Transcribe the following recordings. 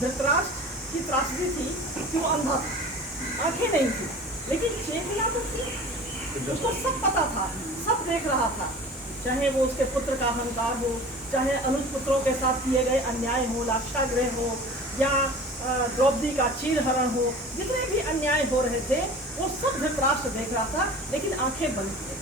धृतराष्ट्र की त्रासदी थी कि वो अंधा था, आंखें नहीं थी, लेकिन चेतना तो थी, उसको सब पता था, सब देख रहा था। चाहे वो उसके पुत्र का अहंकार हो, चाहे अनुज पुत्रों के साथ किए गए अन्याय हो, लाक्षागृह हो, या द्रौपदी का चीरहरण हो, जितने भी अन्याय हो रहे थे वो सब धृतराष्ट्र देख रहा था, लेकिन आंखें बंद किए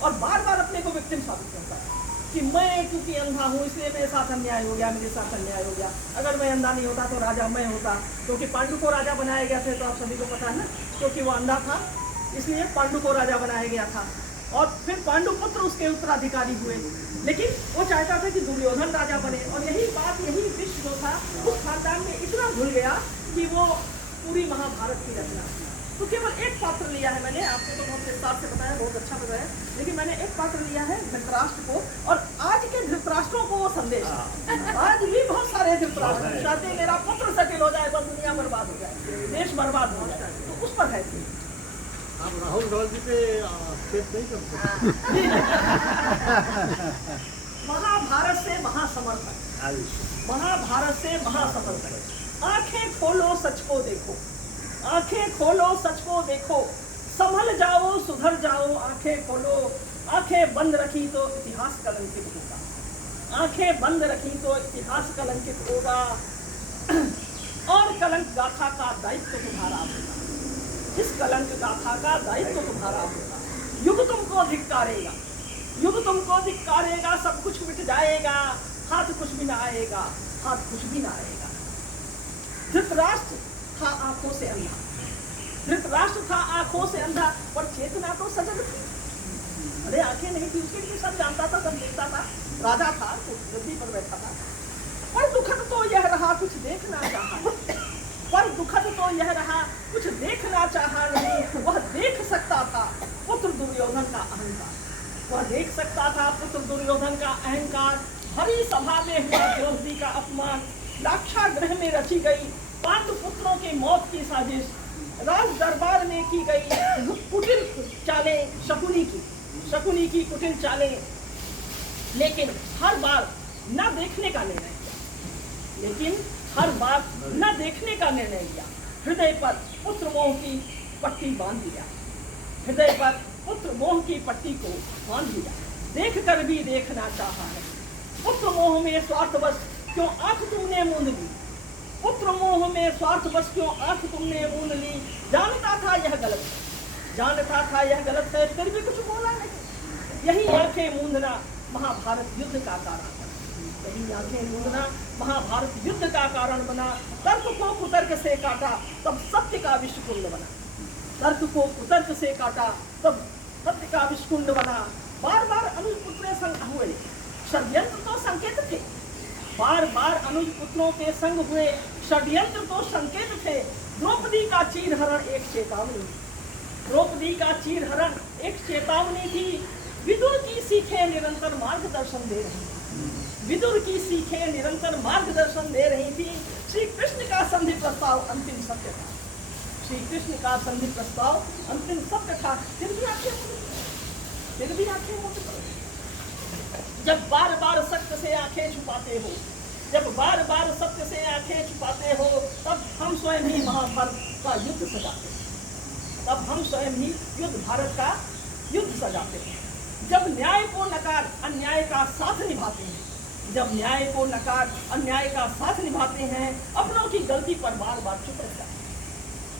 और बार बार अपने को विक्टिम साबित करता है कि मैं क्योंकि अंधा हूँ इसलिए मेरे साथ अन्याय हो गया, मेरे साथ अन्याय हो गया। अगर मैं अंधा नहीं होता तो राजा मैं होता, क्योंकि पांडु को राजा बनाया गया था, तो आप सभी को पता है ना, क्योंकि वो अंधा था इसलिए पांडु को राजा बनाया गया था। और फिर पांडु पुत्र उसके उत्तराधिकारी हुए, लेकिन वो चाहता था कि दुर्योधन राजा बने। और यही बात, यही विष जो था उस खानदान में इतना घुल गया कि वो पूरी महाभारत की रचना। तो केवल एक पात्र लिया है मैंने, आपको तो बहुत विस्तार से बताया, बहुत अच्छा बताया, लेकिन मैंने एक पात्र लिया है धृतराष्ट्र को, और आज के धृतराष्ट्रों को वो संदेश। आज भी बहुत सारे धृतराष्ट्र चाहते हैं मेरा पुत्र सेटल हो जाए, बस दुनिया बर्बाद हो जाए, देश बर्बाद हो जाए, तो उस पर है थी। आप राहुल गांधी पे केस नहीं करते? महाभारत से महासमर्थक, महाभारत से महासमर्थक। आंखें खोलो सच को देखो, आंखें खोलो सच को देखो, संभल जाओ सुधर जाओ, आंखें खोलो। आंखें बंद रखी तो इतिहास कलंकित होगा, आंखें बंद रखी तो इतिहास कलंकित होगा, और कलंक गाथा का दायित्व तुम्हारा होगा, इस कलंक गाथा का दायित्व तुम्हारा होगा। युग तुमको धिक्कारेगा, युग तुमको धिक्कारेगा, सब कुछ मिट जाएगा, हाथ कुछ भी ना आएगा, हाथ कुछ भी ना आएगा। धृतराष्ट्र था आंखों से अंधा, धृतराष्ट्र था आंखों से अंधा, पर चेतना तो सजग थी। अरे आंखें नहीं थी उसके लिए, सब जानता था, सब देखता था, राजा था, गद्दी पर बैठा था। पर दुखद तो यह रहा कुछ देखना चाहा, पर दुखद तो यह रहा कुछ देखना चाहा नहीं। वह देख सकता था पुत्र दुर्योधन का अहंकार, वह देख सकता था पुत्र दुर्योधन का अहंकार। हरी सभा में हुआ द्रौपदी का अपमान, लाक्षागृह में रची गई पांडु पुत्रों की मौत की साजिश, राज दरबार में की गई कुटिल चालें, शकुनी की कुटिल चालें। लेकिन हर बार न देखने का निर्णय किया, लेकिन हर बार न देखने का निर्णय लिया। हृदय पर पुत्र मोह की पट्टी बांध दिया, हृदय पर पुत्र मोह की पट्टी को बांध दिया। देख कर भी देखना चाहा है, पुत्र मोह में स्वार्थवश क्यों आंख तुमने मूंद ली, पुत्र मोह में स्वार्थवश क्यों आंख तुमने मूंद ली। जानता था यह गलत है, जानता था यह गलत है, फिर भी कुछ बोला नहीं। यही आंखें मूंदना महाभारत युद्ध का कारण बना, यही आंखें मूंदना महाभारत युद्ध का कारण बना। तर्क को कुतर्क से काटा तब सत्य का विषकुंड बना, तर्क को कुतर्क से काटा तब सत्य का विषकुंड बना। बार बार अनुज पुत्र संग हुए, षड्यंत्र तो संकेत थे, बार बार अनुज पुत्रों के संग हुए षड्यंत्र तो संकेत थे। द्रौपदी का चीरहरण एक चेतावनी, द्रौपदी का चीरहरण एक चेतावनी थी। विदुर की सीखें निरंतर मार्गदर्शन दे रही थी, विदुर की सीखें निरंतर मार्गदर्शन दे रही थी। श्री कृष्ण का संधि प्रस्ताव अंतिम सत्य था, श्री कृष्ण का संधि प्रस्ताव अंतिम सत्य था। फिर भी आंखें मूंद पड़े। जब बार बार सत्य से आंखें छुपाते हो, जब बार बार सत्य से आंखें छुपाते हो, तब हम स्वयं ही महाभारत का युद्ध सजाते हैं, तब हम स्वयं ही युद्ध भारत का युद्ध सजाते हैं। जब न्याय को नकार अन्याय का साथ निभाते हैं, जब न्याय को नकार अन्याय का साथ निभाते हैं, अपनों की गलती पर बार बार चुप रह जाते हैं,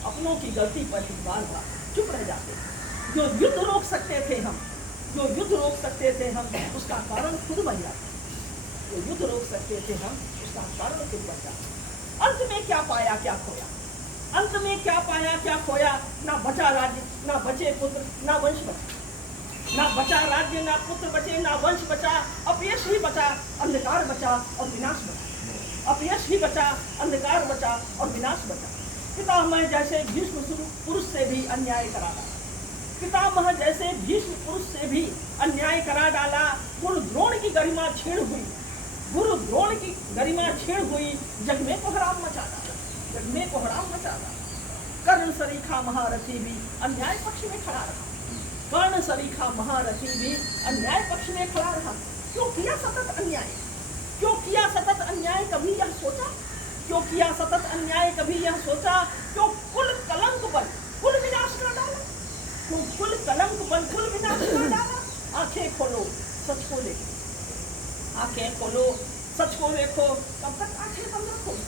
अपनों की गलती पर बार बार चुप रह जाते हैं। जो युद्ध रोक सकते थे हम, जो युद्ध रोक सकते थे हम, उसका कारण खुद बन जाता, जो युद्ध रोक सकते थे हम, उसका कारण खुद बन जाता। अंत में क्या पाया क्या खोया, अंत में क्या पाया क्या खोया। ना बचा राज्य, ना बचे पुत्र, ना वंश बचा, ना बचा राज्य, ना पुत्र बचे, ना वंश बचा। अपयश ही बचा, अंधकार बचा और विनाश बचा, अपयश ही बचा, अंधकार बचा और विनाश बचा। पितामह जैसे भीष्म पुरुष से भी अन्याय करा डाला, पितामह जैसे भीष्म पुरुष से भी अन्याय करा डाला। गुरु द्रोण की गरिमा छीण हुई, गुरु द्रोण की गरिमा छीण हुई। जग में कोहराम मचा डाला, जग में कोहराम मचा डाला। कर्ण सरीखा महारथी भी अन्याय पक्ष में खड़ा रहा, कर्ण सरीखा महारथी भी अन्याय पक्ष में खड़ा रहा। क्यों किया सतत अन्याय, क्यों किया सतत अन्याय। कभी यह सोचा क्यों किया सतत अन्याय, कभी यह सोचा क्यों कुल कलंक पर कुल विनाश कर डाला, क्यों कुल कलंक पर कुल विनाश कर डाला। आंखें खोलो सच को देखो, आंखें खोलो सच को देखो। कब तक आंखें बंद रखोगे,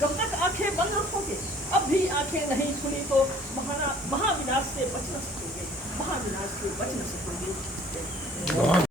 कब तक आंखें बंद रखोगे? अब भी आंखें नहीं